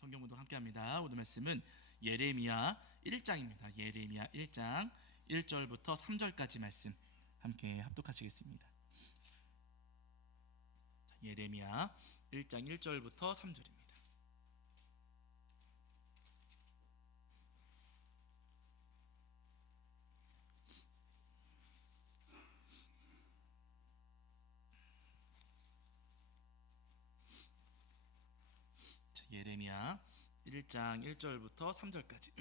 성경 공독 함께합니다. 오늘 말씀은 예레미야 1장입니다. 예레미야 1장 1절부터 3절까지 말씀 함께 합독하시겠습니다. 예레미야 1장 1절부터 3절입니다. 예레미야 1장 1절부터 3절까지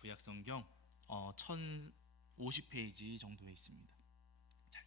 구약성경 1050페이지 정도에 있습니다.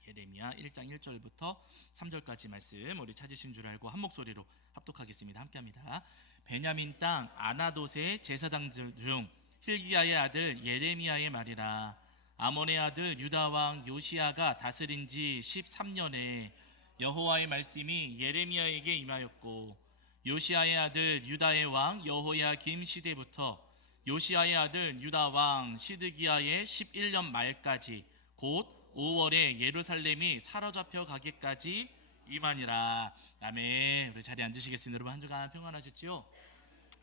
예레미야 1장 1절부터 3절까지 말씀 우리 찾으신 줄 알고 한 목소리로 합독하겠습니다. 함께합니다. 베냐민 땅 아나돗의 제사장들 중 힐기야의 아들 예레미야의 말이라. 아몬의 아들 유다 왕 요시야가 다스린 지 13년에 여호와의 말씀이 예레미야에게 임하였고, 요시야의 아들 유다의 왕 여호야김 시대부터 요시야의 아들 유다 왕 시드기야의 11년 말까지 곧 5월에 예루살렘이 사로잡혀 가기까지 임하니라. 아멘. 우리 자리에 앉으시겠습니다. 여러분 한 주간 평안하셨지요?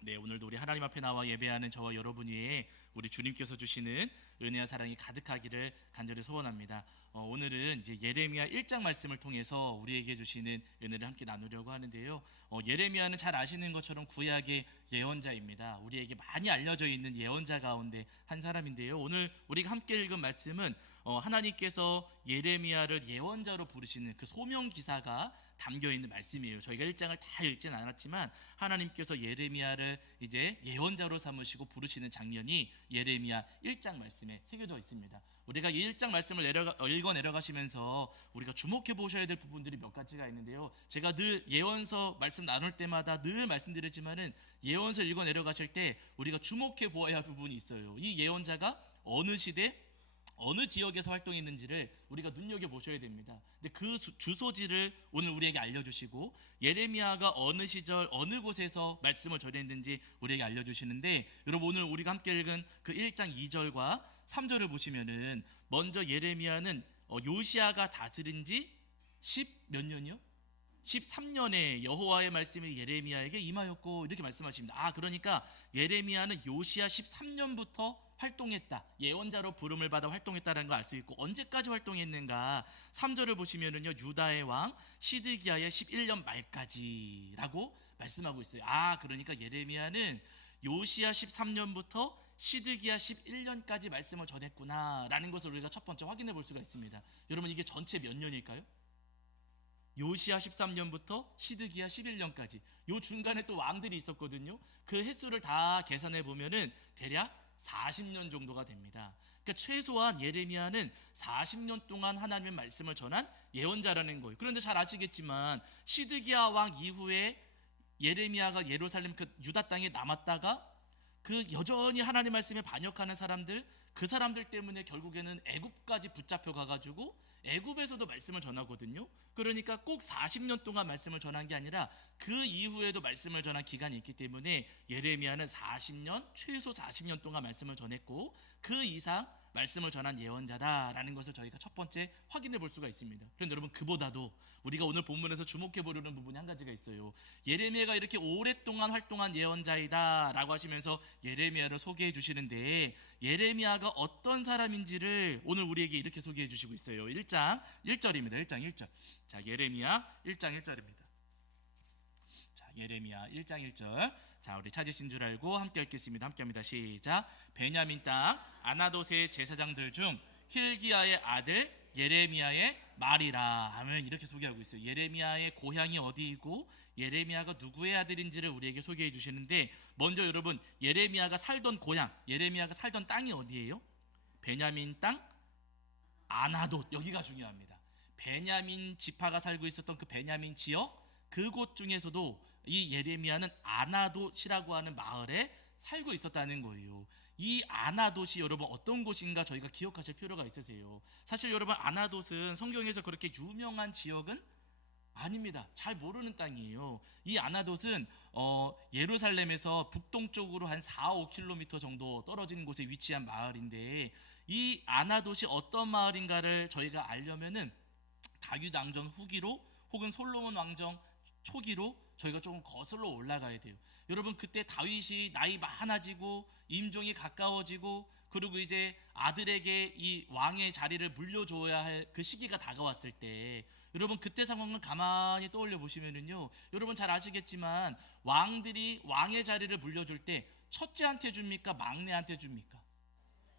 네, 오늘도 우리 하나님 앞에 나와 예배하는 저와 여러분 위에 우리 주님께서 주시는 은혜와 사랑이 가득하기를 간절히 소원합니다. 오늘은 이제 예레미야 1장 말씀을 통해서 우리에게 주시는 은혜를 함께 나누려고 하는데요. 예레미야는 잘 아시는 것처럼 구약의 예언자입니다. 우리에게 많이 알려져 있는 예언자 가운데 한 사람인데요. 오늘 우리가 함께 읽은 말씀은 하나님께서 예레미야를 예언자로 부르시는 그 소명 기사가 담겨 있는 말씀이에요. 저희가 1장을 다 읽진 않았지만 하나님께서 예레미야를 이제 예언자로 삼으시고 부르시는 장면이 예레미야 1장 말씀에 새겨져 있습니다. 우리가 이 1장 말씀을 읽어 내려가시면서 우리가 주목해 보셔야 될 부분들이 몇 가지가 있는데요. 제가 늘 예언서 말씀 나눌 때마다 늘 말씀드리지만은 예언서 읽어 내려가실 때 우리가 주목해 보아야 할 부분이 있어요. 이 예언자가 어느 시대 어느 지역에서 활동했는지를 우리가 눈여겨보셔야 됩니다. 근데 그 주소지를 오늘 우리에게 알려주시고 예레미야가 어느 시절 어느 곳에서 말씀을 전했는지 우리에게 알려주시는데, 여러분 오늘 우리가 함께 읽은 그 1장 2절과 3절을 보시면은 먼저 예레미야는 요시야가 다스린 지 10몇 년이요? 13년에 여호와의 말씀이 예레미야에게 임하였고 이렇게 말씀하십니다. 그러니까 예레미야는 요시야 13년부터 활동했다, 예언자로 부름을 받아 활동했다는 걸 알 수 있고, 언제까지 활동했는가 3절을 보시면은요, 유다의 왕 시드기야의 11년 말까지라고 말씀하고 있어요. 그러니까 예레미야는 요시야 13년부터 시드기야 11년까지 말씀을 전했구나라는 것을 우리가 첫 번째 확인해 볼 수가 있습니다. 여러분 이게 전체 몇 년일까요? 요시야 13년부터 시드기야 11년까지 요 중간에 또 왕들이 있었거든요. 그 횟수를 다 계산해 보면은 대략 40년 정도가 됩니다. 그러니까 최소한 예레미야는 40년 동안 하나님의 말씀을 전한 예언자라는 거예요. 그런데 잘 아시겠지만 시드기야 왕 이후에 예레미야가 예루살렘 그 유다 땅에 남았다가 그 여전히 하나님 말씀에 반역하는 사람들, 그 사람들 때문에 결국에는 애굽까지 붙잡혀 가가지고 애굽에서도 말씀을 전하거든요. 그러니까 꼭 40년 동안 말씀을 전한 게 아니라 그 이후에도 말씀을 전한 기간이 있기 때문에 예레미야는 40년, 최소 40년 동안 말씀을 전했고 그 이상 말씀을 전한 예언자다라는 것을 저희가 첫 번째 확인해 볼 수가 있습니다. 그런데 여러분 그보다도 우리가 오늘 본문에서 주목해 보려는 부분이 한 가지가 있어요. 예레미야가 이렇게 오랫동안 활동한 예언자이다 라고 하시면서 예레미야를 소개해 주시는데, 예레미야가 어떤 사람인지를 오늘 우리에게 이렇게 소개해 주시고 있어요. 1장 1절입니다. 1장 1절. 자, 예레미야 1장 1절입니다. 예레미야 1장 1절. 자, 우리 찾으신 줄 알고 함께 읽겠습니다. 함께합니다. 시작. 베냐민 땅 아나돗의 제사장들 중 힐기야의 아들 예레미야의 말이라 하면 이렇게 소개하고 있어요. 예레미야의 고향이 어디이고 예레미야가 누구의 아들인지를 우리에게 소개해 주시는데, 먼저 여러분 예레미야가 살던 고향, 예레미야가 살던 땅이 어디예요? 베냐민 땅 아나돗, 여기가 중요합니다. 베냐민 지파가 살고 있었던 그 베냐민 지역, 그곳 중에서도 이 예레미야는 아나돗이라고 하는 마을에 살고 있었다는 거예요. 이 아나돗이 여러분 어떤 곳인가 저희가 기억하실 필요가 있으세요. 사실 여러분 아나돗은 성경에서 그렇게 유명한 지역은 아닙니다. 잘 모르는 땅이에요. 이 아나돗은 예루살렘에서 북동쪽으로 한 4, 5km 정도 떨어진 곳에 위치한 마을인데, 이 아나돗이 어떤 마을인가를 저희가 알려면은 다윗 왕정 후기로 혹은 솔로몬 왕정 초기로 저희가 조금 거슬러 올라가야 돼요. 여러분, 그때 다윗이 나이 많아지고 임종이 가까워지고 그리고 이제 아들에게 이 왕의 자리를 물려줘야 할 그 시기가 다가왔을 때, 여러분 그때 상황을 가만히 떠올려 보시면은요, 여러분 잘 아시겠지만 왕들이 왕의 자리를 물려줄 때 첫째한테 줍니까 막내한테 줍니까?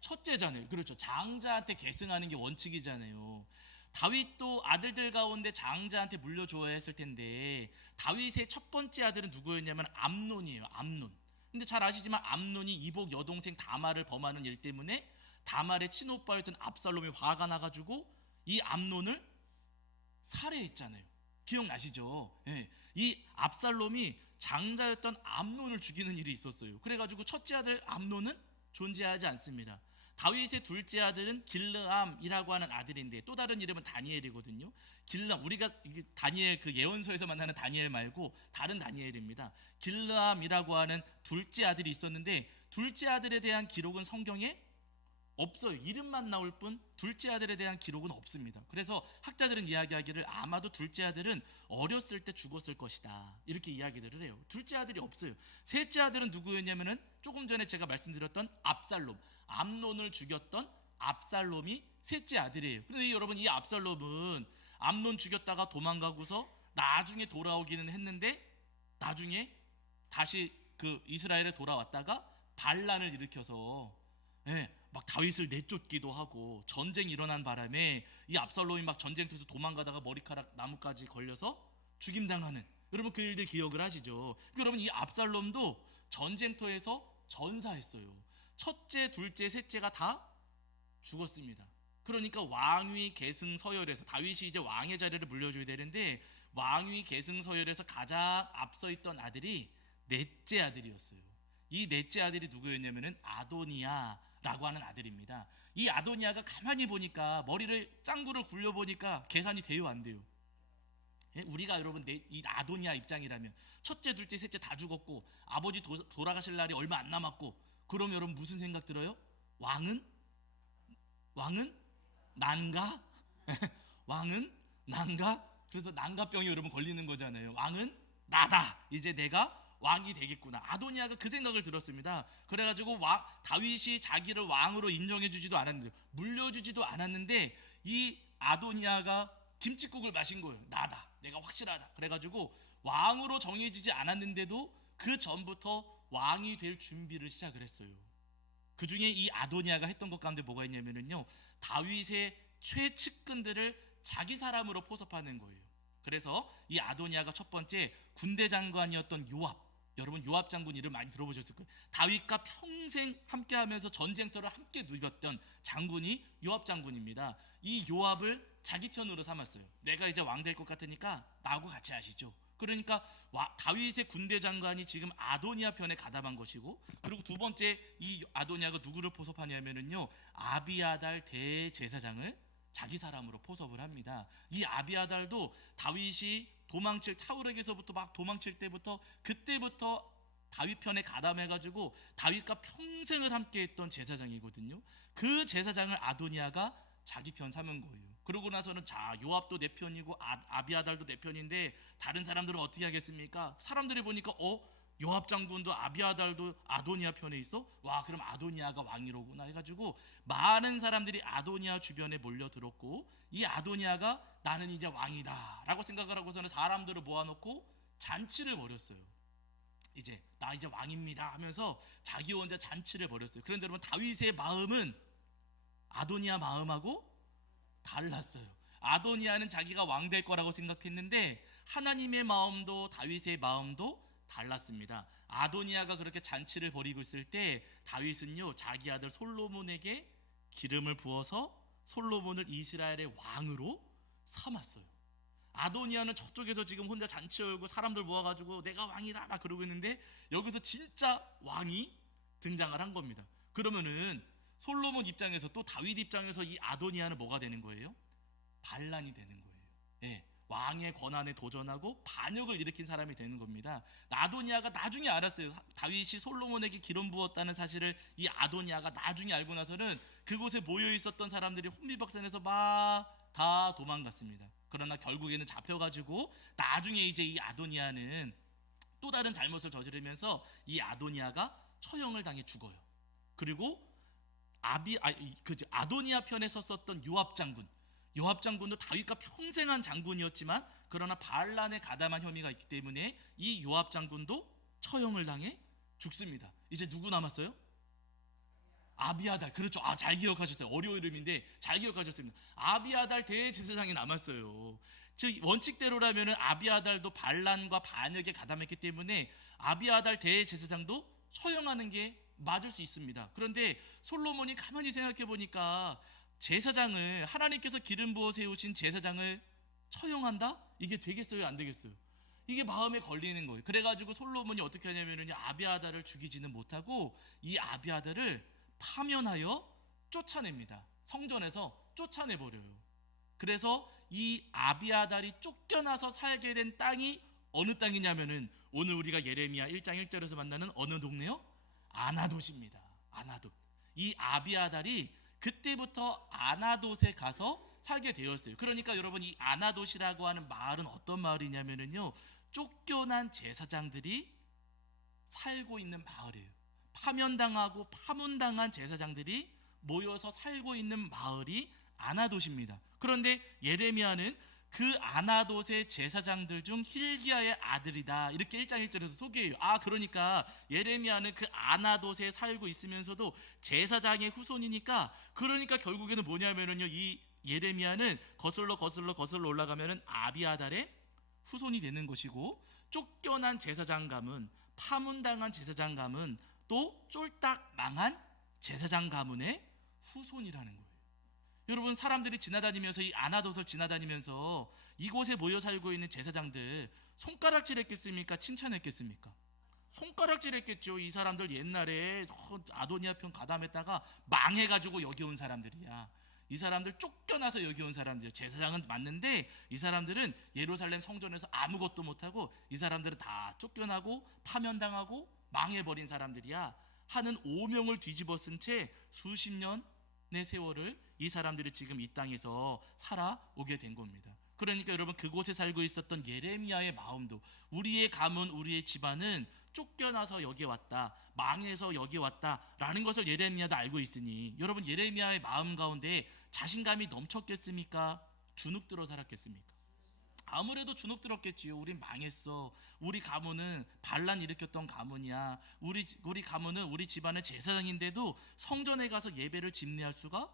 첫째잖아요. 그렇죠. 장자한테 계승하는 게 원칙이잖아요. 다윗도 아들들 가운데 장자한테 물려줘야 했을 텐데 다윗의 첫 번째 아들은 누구였냐면 암논이에요. 암논. 근데 잘 아시지만 암논이 이복 여동생 다말을 범하는 일 때문에 다말의 친오빠였던 압살롬이 화가 나가지고 이 암논을 살해했잖아요. 기억나시죠? 예. 이 압살롬이 장자였던 암논을 죽이는 일이 있었어요. 그래가지고 첫째 아들 암논은 존재하지 않습니다. 다윗의 둘째 아들은 길르암이라고 하는 아들인데 또 다른 이름은 다니엘이거든요. 길르암, 우리가 다니엘 그 예언서에서 만나는 다니엘 말고 다른 다니엘입니다. 길르암이라고 하는 둘째 아들이 있었는데 둘째 아들에 대한 기록은 성경에 없어요. 이름만 나올 뿐 둘째 아들에 대한 기록은 없습니다. 그래서 학자들은 이야기하기를 아마도 둘째 아들은 어렸을 때 죽었을 것이다, 이렇게 이야기들을 해요. 둘째 아들이 없어요. 셋째 아들은 누구였냐면은 조금 전에 제가 말씀드렸던 압살롬, 암논을 죽였던 압살롬이 셋째 아들이에요. 그런데 여러분, 이 압살롬은 암논 죽였다가 도망가고서 나중에 돌아오기는 했는데 나중에 다시 그 이스라엘에 돌아왔다가 반란을 일으켜서, 예, 막 다윗을 내쫓기도 하고 전쟁이 일어난 바람에 이 압살롬이 막 전쟁터에서 도망가다가 머리카락 나무까지 걸려서 죽임당하는, 여러분 그 일들 기억을 하시죠? 여러분, 이 압살롬도 전쟁터에서 전사했어요. 첫째, 둘째, 셋째가 다 죽었습니다. 그러니까 왕위 계승 서열에서 다윗이 이제 왕의 자리를 물려줘야 되는데 왕위 계승 서열에서 가장 앞서 있던 아들이 넷째 아들이었어요. 이 넷째 아들이 누구였냐면은 아도니아라고 하는 아들입니다. 이 아도니아가 가만히 보니까 머리를 짱구를 굴려 보니까 계산이 돼요, 안 돼요? 예? 우리가 여러분 이 아도니아 입장이라면 첫째, 둘째, 셋째 다 죽었고 아버지 돌아가실 날이 얼마 안 남았고, 그럼 여러분 무슨 생각 들어요? 왕은 난가? 왕은 난가? 그래서 난가병이 여러분 걸리는 거잖아요. 왕은 나다. 이제 내가 왕이 되겠구나. 아도니아가 그 생각을 들었습니다. 그래가지고 다윗이 자기를 왕으로 인정해주지도 않았는데, 물려주지도 않았는데, 이 아도니아가 김칫국을 마신 거예요. 나다. 내가 확실하다. 그래가지고 왕으로 정해지지 않았는데도 그 전부터 왕이 될 준비를 시작을 했어요. 그 중에 이 아도니아가 했던 것 가운데 뭐가 있냐면요, 다윗의 최측근들을 자기 사람으로 포섭하는 거예요. 그래서 이 아도니아가 첫 번째 군대 장관이었던 요압, 여러분 요압 장군 이름 많이 들어보셨을 거예요. 다윗과 평생 함께하면서 전쟁터를 함께 누볐던 장군이 요압 장군입니다. 이 요압을 자기 편으로 삼았어요. 내가 이제 왕 될 것 같으니까 나하고 같이 하시죠. 그러니까 다윗의 군대 장관이 지금 아도니아 편에 가담한 것이고, 그리고 두 번째 이 아도니아가 누구를 포섭하냐면은요, 아비아달 대제사장을 자기 사람으로 포섭을 합니다. 이 아비아달도 다윗이 도망칠 타우렉에서부터 막 도망칠 때부터 그때부터 다윗 편에 가담해가지고 다윗과 평생을 함께했던 제사장이거든요. 그 제사장을 아도니아가 자기 편 삼은 거예요. 그러고 나서는 자, 요압도 내 편이고 아비아달도 내 편인데 다른 사람들은 어떻게 하겠습니까? 사람들이 보니까 요압 장군도 아비아달도 아도니아 편에 있어? 와, 그럼 아도니아가 왕이로구나 해가지고 많은 사람들이 아도니아 주변에 몰려들었고, 이 아도니아가 나는 이제 왕이다 라고 생각을 하고서는 사람들을 모아놓고 잔치를 벌였어요. 이제 나 이제 왕입니다 하면서 자기 혼자 잔치를 벌였어요. 그런데 여러분, 다윗의 마음은 아도니아 마음하고 달랐어요. 아도니아는 자기가 왕 될 거라고 생각했는데 하나님의 마음도 다윗의 마음도 달랐습니다. 아도니아가 그렇게 잔치를 벌이고 있을 때 다윗은요, 자기 아들 솔로몬에게 기름을 부어서 솔로몬을 이스라엘의 왕으로 삼았어요. 아도니아는 저쪽에서 지금 혼자 잔치 열고 사람들 모아가지고 내가 왕이다 막 그러고 있는데 여기서 진짜 왕이 등장을 한 겁니다. 그러면은 솔로몬 입장에서 또 다윗 입장에서 이 아도니아는 뭐가 되는 거예요? 반란이 되는 거예요. 예, 왕의 권한에 도전하고 반역을 일으킨 사람이 되는 겁니다. 아도니아가 나중에 알았어요. 다윗이 솔로몬에게 기름 부었다는 사실을 이 아도니아가 나중에 알고 나서는 그곳에 모여 있었던 사람들이 혼비박산해서 막 다 도망갔습니다. 그러나 결국에는 잡혀가지고 나중에 이제 이 아도니아는 또 다른 잘못을 저지르면서 이 아도니아가 처형을 당해 죽어요. 그리고 아도니아 편에 섰었던 요압 장군도 다윗과 평생 한 장군이었지만 그러나 반란에 가담한 혐의가 있기 때문에 이 요압 장군도 처형을 당해 죽습니다. 이제 누구 남았어요? 아비아달. 그렇죠. 잘 기억하셨어요. 어려운 이름인데 잘 기억하셨습니다. 아비아달 대제사장이 남았어요. 즉 원칙대로라면은 아비아달도 반란과 반역에 가담했기 때문에 아비아달 대제사장도 처형하는 게 맞을 수 있습니다. 그런데 솔로몬이 가만히 생각해 보니까 제사장을, 하나님께서 기름 부어 세우신 제사장을 처형한다? 이게 되겠어요? 안 되겠어요? 이게 마음에 걸리는 거예요. 그래가지고 솔로몬이 어떻게 하냐면요, 아비아달을 죽이지는 못하고 이 아비아달을 파면하여 쫓아냅니다. 성전에서 쫓아내버려요. 그래서 이 아비아달이 쫓겨나서 살게 된 땅이 어느 땅이냐면은 오늘 우리가 예레미야 1장 1절에서 만나는 어느 동네요? 아나돗입니다. 아나돗. 이 아비아달이 그때부터 아나돗에 가서 살게 되었어요. 그러니까 여러분, 이 아나돗이라고 하는 마을은 어떤 마을이냐면요, 쫓겨난 제사장들이 살고 있는 마을이에요. 파면당하고 파문당한 제사장들이 모여서 살고 있는 마을이 아나돗입니다. 그런데 예레미야는 그 아나돗의 제사장들 중 힐기야의 아들이다, 이렇게 1장 1절에서 소개해요. 그러니까 예레미야는 그 아나돗에 살고 있으면서도 제사장의 후손이니까, 그러니까 결국에는 뭐냐면은요, 이 예레미야는 거슬러 올라가면은 아비아달의 후손이 되는 것이고, 쫓겨난 제사장 가문, 파문당한 제사장 가문, 또 쫄딱 망한 제사장 가문의 후손이라는 거예요. 여러분, 사람들이 지나다니면서 이 아나돗을 지나다니면서 이곳에 모여 살고 있는 제사장들 손가락질했겠습니까? 칭찬했겠습니까? 손가락질했겠죠. 이 사람들 옛날에 아도니아 편 가담했다가 망해가지고 여기 온 사람들이야. 이 사람들 쫓겨나서 여기 온 사람들이야. 제사장은 맞는데 이 사람들은 예루살렘 성전에서 아무것도 못하고, 이 사람들은 다 쫓겨나고 파면당하고 망해버린 사람들이야 하는 오명을 뒤집어 쓴 채 수십 년의 세월을 이 사람들이 지금 이 땅에서 살아오게 된 겁니다. 그러니까 여러분, 그곳에 살고 있었던 예레미야의 마음도, 우리의 가문, 우리의 집안은 쫓겨나서 여기 왔다, 망해서 여기 왔다라는 것을 예레미야도 알고 있으니, 여러분, 예레미야의 마음 가운데 자신감이 넘쳤겠습니까? 주눅들어 살았겠습니까? 아무래도 주눅들었겠지요. 우린 망했어. 우리 가문은 반란 일으켰던 가문이야. 우리 가문은, 우리 집안의 제사장인데도 성전에 가서 예배를 집례할 수가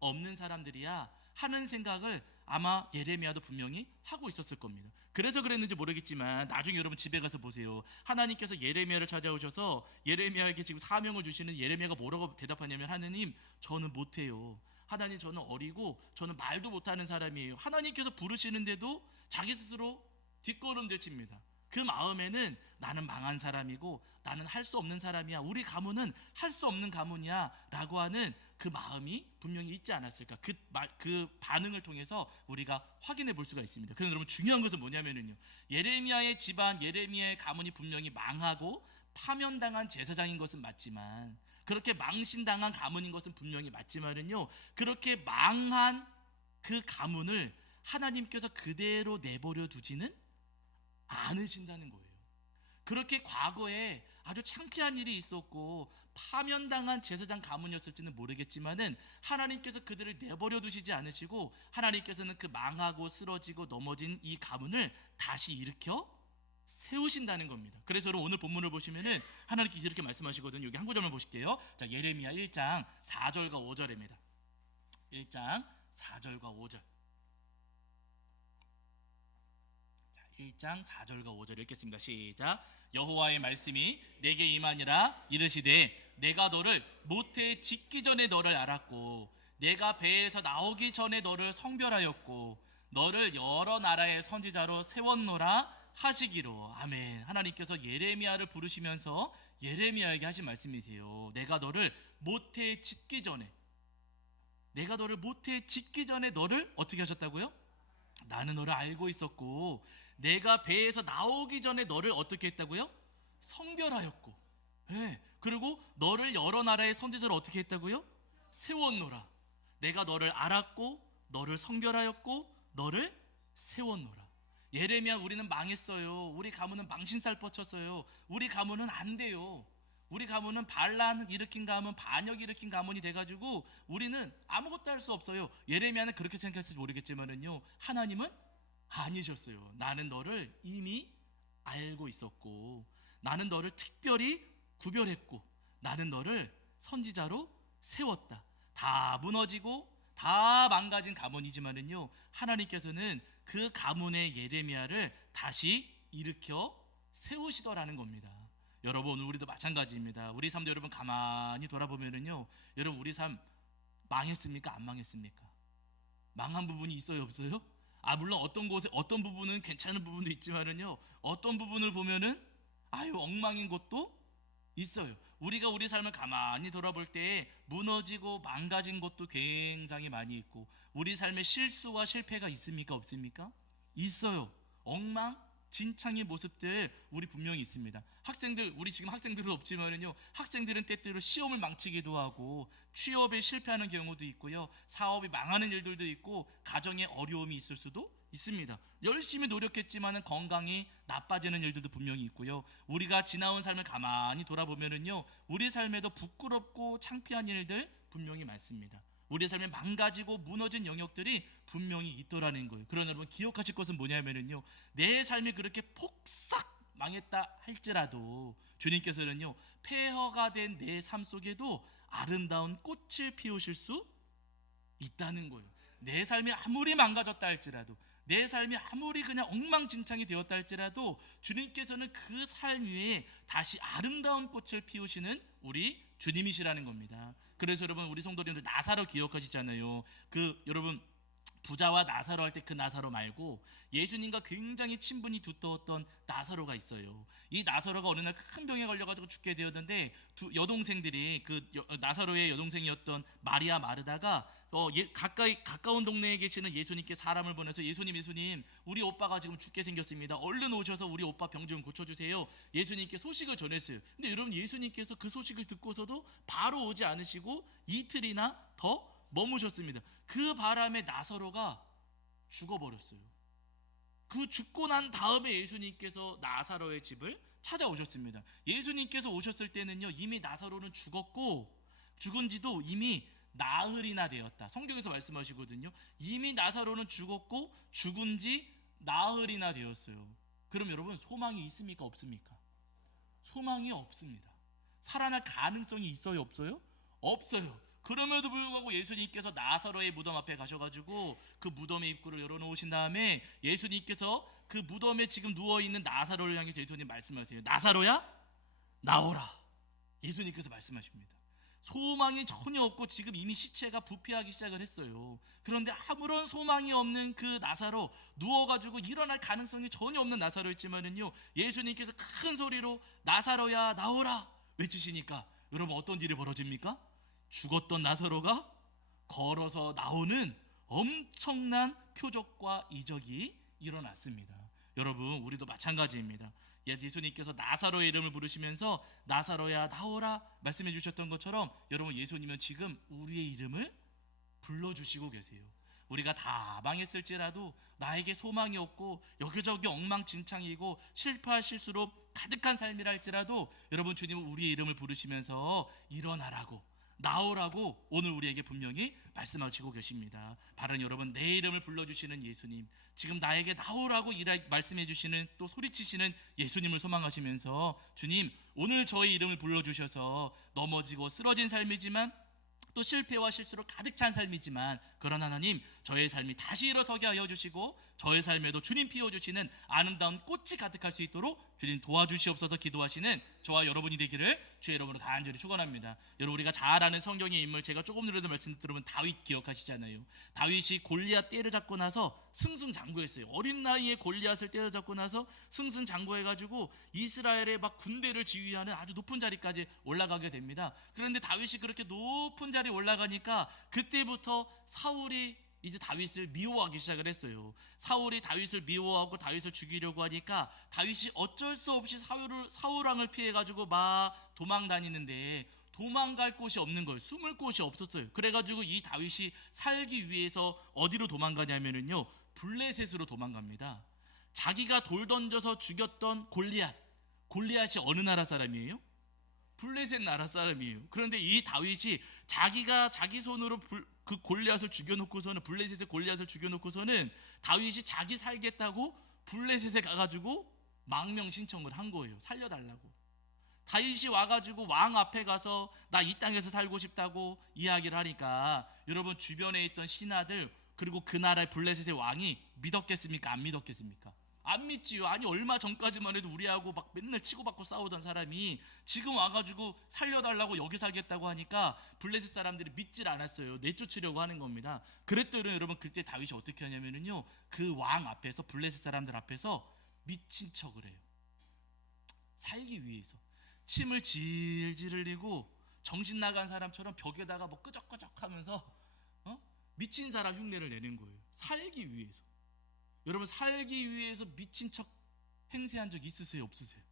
없는 사람들이야 하는 생각을 아마 예레미야도 분명히 하고 있었을 겁니다. 그래서 그랬는지 모르겠지만 나중에 여러분 집에 가서 보세요. 하나님께서 예레미야를 찾아오셔서 예레미야에게 지금 사명을 주시는 예레미야가 뭐라고 대답하냐면, 하나님, 저는 못해요. 하나님, 저는 어리고 저는 말도 못하는 사람이에요. 하나님께서 부르시는데도 자기 스스로 뒷걸음질 칩니다. 그 마음에는 나는 망한 사람이고 나는 할 수 없는 사람이야, 우리 가문은 할 수 없는 가문이야 라고 하는 그 마음이 분명히 있지 않았을까. 그 반응을 통해서 우리가 확인해 볼 수가 있습니다. 그런데 여러분, 중요한 것은 뭐냐면요, 예레미야의 집안, 예레미야의 가문이 분명히 망하고 파면당한 제사장인 것은 맞지만, 그렇게 망신당한 가문인 것은 분명히 맞지만은요, 그렇게 망한 그 가문을 하나님께서 그대로 내버려 두지는 않으신다는 거예요. 그렇게 과거에 아주 창피한 일이 있었고 파면당한 제사장 가문이었을지는 모르겠지만은 하나님께서 그들을 내버려 두시지 않으시고, 하나님께서는 그 망하고 쓰러지고 넘어진 이 가문을 다시 일으켜 세우신다는 겁니다. 그래서 오늘 본문을 보시면은 하나님께서 이렇게 말씀하시거든요. 여기 한 구절만 보실게요. 자, 예레미야 1장 4절과 5절입니다. 1장 4절과 5절. 1장 4절과 5절 읽겠습니다. 시작. 여호와의 말씀이 내게 임하니라. 이르시되 내가 너를 모태에 짓기 전에 너를 알았고 내가 배에서 나오기 전에 너를 성별하였고 너를 여러 나라의 선지자로 세웠노라 하시기로. 아멘. 하나님께서 예레미야를 부르시면서 예레미야에게 하신 말씀이세요. 내가 너를 모태에 짓기 전에, 내가 너를 모태에 짓기 전에 너를 어떻게 하셨다고요? 나는 너를 알고 있었고 내가 배에서 나오기 전에 너를 어떻게 했다고요? 성별하였고, 예, 그리고 너를 여러 나라의 선지자를 어떻게 했다고요? 세웠노라. 내가 너를 알았고 너를 성별하였고 너를 세웠노라. 예레미야, 우리는 망했어요. 우리 가문은 망신살 뻗쳤어요. 우리 가문은 안 돼요. 우리 가문은 반란 일으킨 가문, 반역 일으킨 가문이 돼가지고 우리는 아무것도 할 수 없어요. 예레미야는 그렇게 생각했을지 모르겠지만은요, 하나님은 아니셨어요. 나는 너를 이미 알고 있었고, 나는 너를 특별히 구별했고, 나는 너를 선지자로 세웠다. 다 무너지고 다 망가진 가문이지만은요, 하나님께서는 그 가문의 예레미야를 다시 일으켜 세우시더라는 겁니다. 여러분, 우리도 마찬가지입니다. 우리 삶도 여러분 가만히 돌아보면은요, 여러분 우리 삶 망했습니까? 안 망했습니까? 망한 부분이 있어요, 없어요? 물론 어떤 곳에 어떤 부분은 괜찮은 부분도 있지만은요, 어떤 부분을 보면은 엉망인 것도 있어요. 우리가 우리 삶을 가만히 돌아볼 때 무너지고 망가진 것도 굉장히 많이 있고, 우리 삶에 실수와 실패가 있습니까? 없습니까? 있어요. 엉망진창의 모습들 우리 분명히 있습니다. 학생들, 우리 지금 학생들은 없지만은요, 학생들은 때때로 시험을 망치기도 하고 취업에 실패하는 경우도 있고요, 사업이 망하는 일들도 있고 가정에 어려움이 있을 수도 있습니다. 열심히 노력했지만은 건강이 나빠지는 일들도 분명히 있고요, 우리가 지나온 삶을 가만히 돌아보면은요, 우리 삶에도 부끄럽고 창피한 일들 분명히 많습니다. 우리 삶에 망가지고 무너진 영역들이 분명히 있더라는 거예요. 그러나 여러분 기억하실 것은 뭐냐면은요, 내 삶이 그렇게 폭삭 망했다 할지라도 주님께서는요, 폐허가 된 내 삶 속에도 아름다운 꽃을 피우실 수 있다는 거예요. 내 삶이 아무리 망가졌다 할지라도, 내 삶이 아무리 그냥 엉망진창이 되었다 할지라도 주님께서는 그 삶 위에 다시 아름다운 꽃을 피우시는 우리 주님이시라는 겁니다. 그래서 여러분, 우리 성도님들 나사로 기억하시잖아요. 여러분 부자와 나사로 할 때 그 나사로 말고 예수님과 굉장히 친분이 두터웠던 나사로가 있어요. 이 나사로가 어느 날 큰 병에 걸려가지고 죽게 되었는데, 두 여동생들이 나사로의 여동생이었던 마리아 마르다가 가까운 동네에 계시는 예수님께 사람을 보내서 예수님 우리 오빠가 지금 죽게 생겼습니다. 얼른 오셔서 우리 오빠 병 좀 고쳐주세요. 예수님께 소식을 전했어요. 근데 여러분, 예수님께서 그 소식을 듣고서도 바로 오지 않으시고 이틀이나 더 머무셨습니다. 그 바람에 나사로가 죽어버렸어요. 그 죽고 난 다음에 예수님께서 나사로의 집을 찾아오셨습니다. 예수님께서 오셨을 때는요, 이미 나사로는 죽었고 죽은 지도 이미 나흘이나 되었다. 성경에서 말씀하시거든요. 이미 나사로는 죽었고 죽은 지 나흘이나 되었어요. 그럼 여러분, 소망이 있습니까? 없습니까? 소망이 없습니다. 살아날 가능성이 있어요? 없어요? 없어요. 그럼에도 불구하고 예수님께서 나사로의 무덤 앞에 가셔가지고 그 무덤의 입구를 열어놓으신 다음에 예수님께서 그 무덤에 지금 누워있는 나사로를 향해서 예수님 말씀하세요. 나사로야, 나오라. 예수님께서 말씀하십니다. 소망이 전혀 없고 지금 이미 시체가 부패하기 시작을 했어요. 그런데 아무런 소망이 없는 그 나사로, 누워가지고 일어날 가능성이 전혀 없는 나사로였지만은요, 예수님께서 큰 소리로 나사로야 나오라 외치시니까 여러분 어떤 일이 벌어집니까? 죽었던 나사로가 걸어서 나오는 엄청난 표적과 이적이 일어났습니다. 여러분, 우리도 마찬가지입니다. 예수님께서 나사로의 이름을 부르시면서 나사로야 나오라 말씀해 주셨던 것처럼, 여러분 예수님은 지금 우리의 이름을 불러주시고 계세요. 우리가 다 망했을지라도, 나에게 소망이 없고 여기저기 엉망진창이고 실패할 실수로 가득한 삶이라 할지라도, 여러분 주님은 우리의 이름을 부르시면서 일어나라고, 나오라고 오늘 우리에게 분명히 말씀하시고 계십니다. 바로 여러분, 내 이름을 불러주시는 예수님, 지금 나에게 나오라고 말씀해 주시는, 또 소리치시는 예수님을 소망하시면서, 주님 오늘 저의 이름을 불러주셔서 넘어지고 쓰러진 삶이지만, 또 실패와 실수로 가득 찬 삶이지만, 그러나 하나님 저의 삶이 다시 일어서게 하여 주시고 저의 삶에도 주님 피워주시는 아름다운 꽃이 가득할 수 있도록 주님 도와주시옵소서 기도하시는 저와 여러분이 되기를 주의 이름으로 간절히 축원합니다. 여러분, 우리가 잘 아는 성경의 인물, 제가 조금 전에도 말씀 들으면 다윗 기억하시잖아요. 다윗이 골리앗 때려잡고 나서 승승장구했어요. 어린 나이에 골리앗을 때려잡고 나서 승승장구해가지고 이스라엘의 막 군대를 지휘하는 아주 높은 자리까지 올라가게 됩니다. 그런데 다윗이 그렇게 높은 자리에 올라가니까 그때부터 사울이 이제 다윗을 미워하기 시작을 했어요. 사울이 다윗을 미워하고 다윗을 죽이려고 하니까 다윗이 어쩔 수 없이 사울왕을 피해가지고 막 도망 다니는데 도망갈 곳이 없는 거예요. 숨을 곳이 없었어요. 그래가지고 이 다윗이 살기 위해서 어디로 도망가냐면요, 블레셋으로 도망갑니다. 자기가 돌 던져서 죽였던 골리앗이 어느 나라 사람이에요? 블레셋 나라 사람이에요. 그런데 이 다윗이 자기가 자기 손으로 그 골리앗을 죽여놓고서는, 블레셋의 골리앗을 죽여놓고서는 다윗이 자기 살겠다고 블레셋에 가가지고 망명 신청을 한 거예요. 살려달라고. 다윗이 와가지고 왕 앞에 가서 나 이 땅에서 살고 싶다고 이야기를 하니까 여러분, 주변에 있던 신하들 그리고 그 나라의 블레셋의 왕이 믿었겠습니까? 안 믿었겠습니까? 안 믿지요. 아니, 얼마 전까지만 해도 우리하고 막 맨날 치고받고 싸우던 사람이 지금 와가지고 살려달라고 여기 살겠다고 하니까 블레셋 사람들이 믿질 않았어요. 내쫓으려고 하는 겁니다. 그랬더니 여러분, 그때 다윗이 어떻게 하냐면요, 그 왕 앞에서, 블레셋 사람들 앞에서 미친 척을 해요. 살기 위해서 침을 질질 흘리고 정신 나간 사람처럼 벽에다가 뭐 끄적끄적하면서 미친 사람 흉내를 내는 거예요. 살기 위해서. 여러분, 살기 위해서 미친 척 행세한 적 있으세요? 없으세요?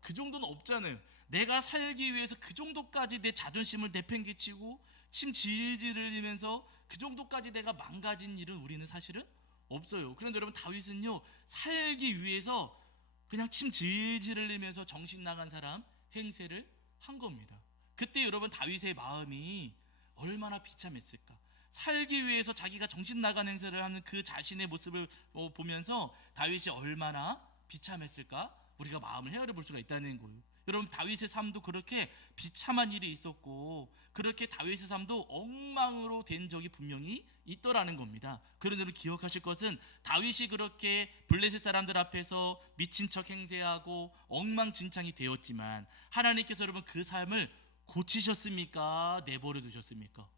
그 정도는 없잖아요. 내가 살기 위해서 그 정도까지 내 자존심을 내팽개치고 침 질질 흘리면서 그 정도까지 내가 망가진 일은 우리는 사실은 없어요. 그런데 여러분, 다윗은요, 살기 위해서 그냥 침 질질 흘리면서 정신 나간 사람 행세를 한 겁니다. 그때 여러분, 다윗의 마음이 얼마나 비참했을까. 살기 위해서 자기가 정신 나간 행세를 하는 그 자신의 모습을 보면서 다윗이 얼마나 비참했을까, 우리가 마음을 헤아려 볼 수가 있다는 거예요. 여러분, 다윗의 삶도 그렇게 비참한 일이 있었고, 그렇게 다윗의 삶도 엉망으로 된 적이 분명히 있더라는 겁니다. 그런데 여러분, 기억하실 것은 다윗이 그렇게 블레셋 사람들 앞에서 미친 척 행세하고 엉망진창이 되었지만 하나님께서 여러분, 그 삶을 고치셨습니까? 내버려 두셨습니까?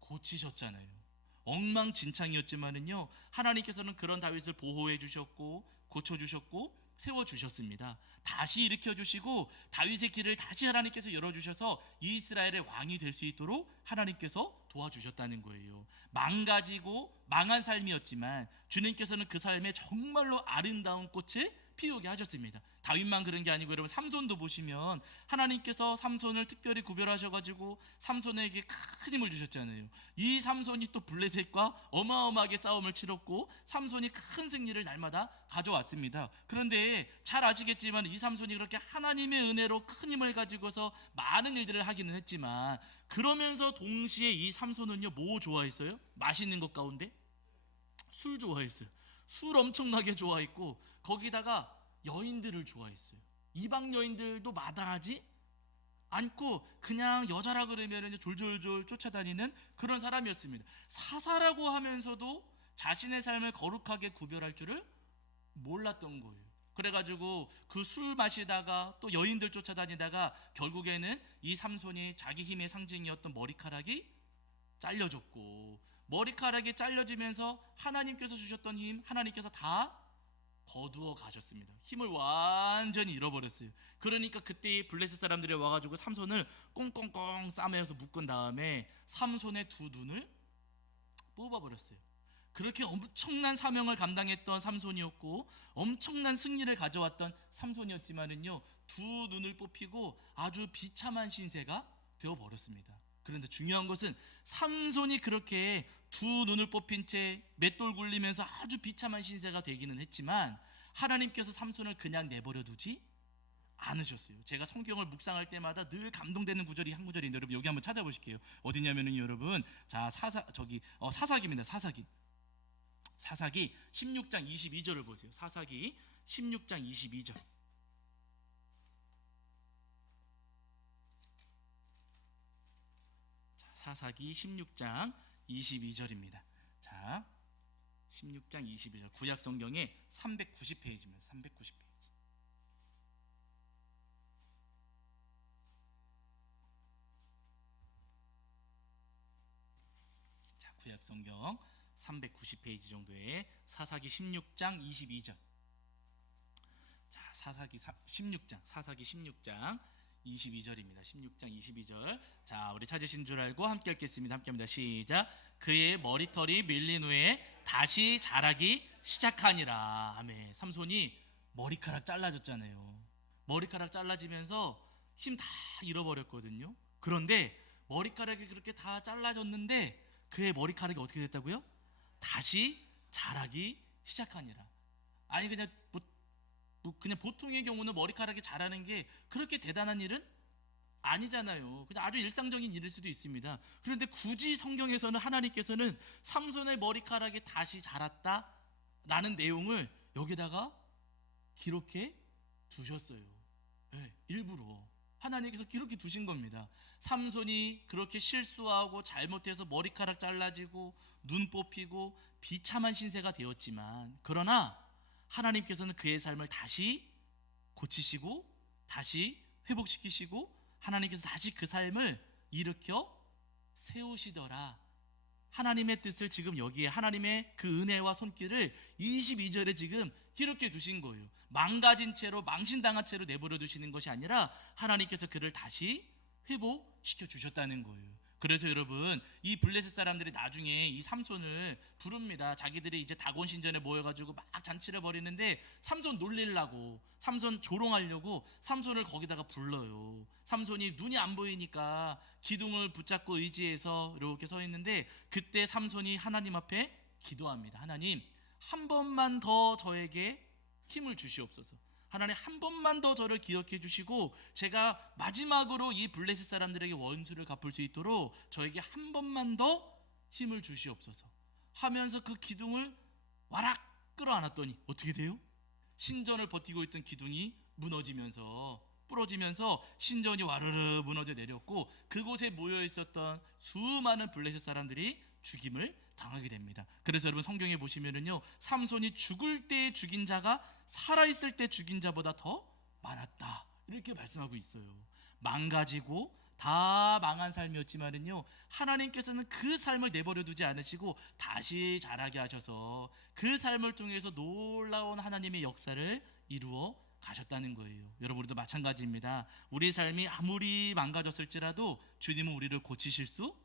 고치셨잖아요. 엉망진창이었지만은요, 하나님께서는 그런 다윗을 보호해 주셨고 고쳐주셨고 세워주셨습니다. 다시 일으켜주시고 다윗의 길을 다시 하나님께서 열어주셔서 이스라엘의 왕이 될 수 있도록 하나님께서 도와주셨다는 거예요. 망가지고 망한 삶이었지만 주님께서는 그 삶에 정말로 아름다운 꽃을 피우게 하셨습니다. 다윗만 그런 게 아니고 여러분, 삼손도 보시면 하나님께서 삼손을 특별히 구별하셔가지고 삼손에게 큰 힘을 주셨잖아요. 이 삼손이 또 블레셋과 어마어마하게 싸움을 치렀고 삼손이 큰 승리를 날마다 가져왔습니다. 그런데 잘 아시겠지만 이 삼손이 그렇게 하나님의 은혜로 큰 힘을 가지고서 많은 일들을 하기는 했지만, 그러면서 동시에 이 삼손은요, 뭐 좋아했어요? 맛있는 것 가운데 술 좋아했어요. 술 엄청나게 좋아했고 거기다가 여인들을 좋아했어요. 이방 여인들도 마다하지 않고 그냥 여자라 그러면 졸졸졸 쫓아다니는 그런 사람이었습니다. 사사라고 하면서도 자신의 삶을 거룩하게 구별할 줄을 몰랐던 거예요. 그래가지고 그 술 마시다가 또 여인들 쫓아다니다가 결국에는 이 삼손이 자기 힘의 상징이었던 머리카락이 잘려졌고, 머리카락이 잘려지면서 하나님께서 주셨던 힘, 하나님께서 다 거두어 가셨습니다. 힘을 완전히 잃어버렸어요. 그러니까 그때 블레셋 사람들이 와가지고 삼손을 꽁꽁꽁 싸매어서 묶은 다음에 삼손의 두 눈을 뽑아버렸어요. 그렇게 엄청난 사명을 감당했던 삼손이었고 엄청난 승리를 가져왔던 삼손이었지만은요, 두 눈을 뽑히고 아주 비참한 신세가 되어버렸습니다. 그런데 중요한 것은 삼손이 그렇게 두 눈을 뽑힌 채 맷돌 굴리면서 아주 비참한 신세가 되기는 했지만 하나님께서 삼손을 그냥 내버려 두지 않으셨어요. 제가 성경을 묵상할 때마다 늘 감동되는 구절이 한 구절인데 여러분, 여기 한번 찾아보실게요. 어디냐면은 여러분, 자 사사기입니다. 사사기 16장 22절을 보세요. 사사기 16장 22절. 사사기 16장 22절입니다. 자, 16장 22절. 구약 성경의 390페이지입니다. 390페이지. 자, 구약 성경 390페이지 정도의 사사기 16장 22절. 자, 사사기 16장 22절입니다. 16장 22절. 자, 우리 찾으신 줄 알고 함께 읽겠습니다. 함께 합니다. 시작. 그의 머리털이 밀린 후에 다시 자라기 시작하니라. 아멘. 삼손이 머리카락 잘라졌잖아요. 머리카락 잘라지면서 힘 다 잃어버렸거든요. 그런데 머리카락이 그렇게 다 잘라졌는데 그의 머리카락이 어떻게 됐다고요? 다시 자라기 시작하니라. 아니 그냥 그냥 보통의 경우는 머리카락이 자라는 게 그렇게 대단한 일은 아니잖아요. 그냥 아주 일상적인 일일 수도 있습니다. 그런데 굳이 성경에서는 하나님께서는 삼손의 머리카락이 다시 자랐다라는 내용을 여기다가 기록해 두셨어요. 네, 일부러 하나님께서 기록해 두신 겁니다. 삼손이 그렇게 실수하고 잘못해서 머리카락 잘라지고 눈 뽑히고 비참한 신세가 되었지만, 그러나 하나님께서는 그의 삶을 다시 고치시고 다시 회복시키시고 하나님께서 다시 그 삶을 일으켜 세우시더라. 하나님의 뜻을 지금 여기에 하나님의 그 은혜와 손길을 22절에 지금 기록해 두신 거예요. 망가진 채로 망신당한 채로 내버려 두시는 것이 아니라 하나님께서 그를 다시 회복시켜 주셨다는 거예요. 그래서 여러분, 이 블레셋 사람들이 나중에 이 삼손을 부릅니다. 자기들이 이제 다곤 신전에 모여가지고 막 잔치를 벌이는데 삼손 놀리려고, 삼손 조롱하려고 삼손을 거기다가 불러요. 삼손이 눈이 안 보이니까 기둥을 붙잡고 의지해서 이렇게 서 있는데, 그때 삼손이 하나님 앞에 기도합니다. 하나님, 한 번만 더 저에게 힘을 주시옵소서. 하나님, 한 번만 더 저를 기억해 주시고 제가 마지막으로 이 블레셋 사람들에게 원수를 갚을 수 있도록 저에게 한 번만 더 힘을 주시옵소서 하면서 그 기둥을 와락 끌어안았더니 어떻게 돼요? 신전을 버티고 있던 기둥이 무너지면서 부러지면서 신전이 와르르 무너져 내렸고, 그곳에 모여 있었던 수많은 블레셋 사람들이 죽임을 당하게 됩니다. 그래서 여러분, 성경에 보시면은요, 삼손이 죽을 때 죽인 자가 살아있을 때 죽인 자보다 더 많았다, 이렇게 말씀하고 있어요. 망가지고 다 망한 삶이었지만은요, 하나님께서는 그 삶을 내버려 두지 않으시고 다시 자라게 하셔서 그 삶을 통해서 놀라운 하나님의 역사를 이루어 가셨다는 거예요. 여러분, 우리도 마찬가지입니다. 우리 삶이 아무리 망가졌을지라도 주님은 우리를 고치실 수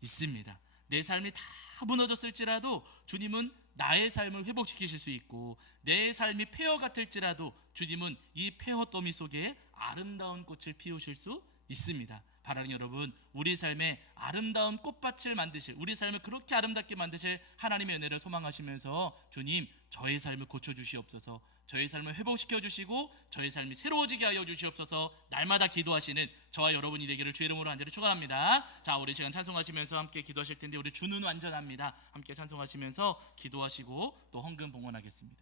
있습니다. 내 삶이 다 무너졌을지라도 주님은 나의 삶을 회복시키실 수 있고, 내 삶이 폐허 같을지라도 주님은 이 폐허 더미 속에 아름다운 꽃을 피우실 수 있습니다. 바라는 여러분, 우리 삶에 아름다운 꽃밭을 만드실, 우리 삶을 그렇게 아름답게 만드실 하나님의 은혜를 소망하시면서, 주님, 저의 삶을 고쳐주시옵소서, 저의 삶을 회복시켜 주시고 저의 삶이 새로워지게 하여 주시옵소서, 날마다 기도하시는 저와 여러분이 되기를 주의 이름으로 간절히 축원합니다. 자, 우리 시간 찬송하시면서 함께 기도하실 텐데, 우리 주는 완전합니다. 함께 찬송하시면서 기도하시고 또 헌금 봉헌하겠습니다.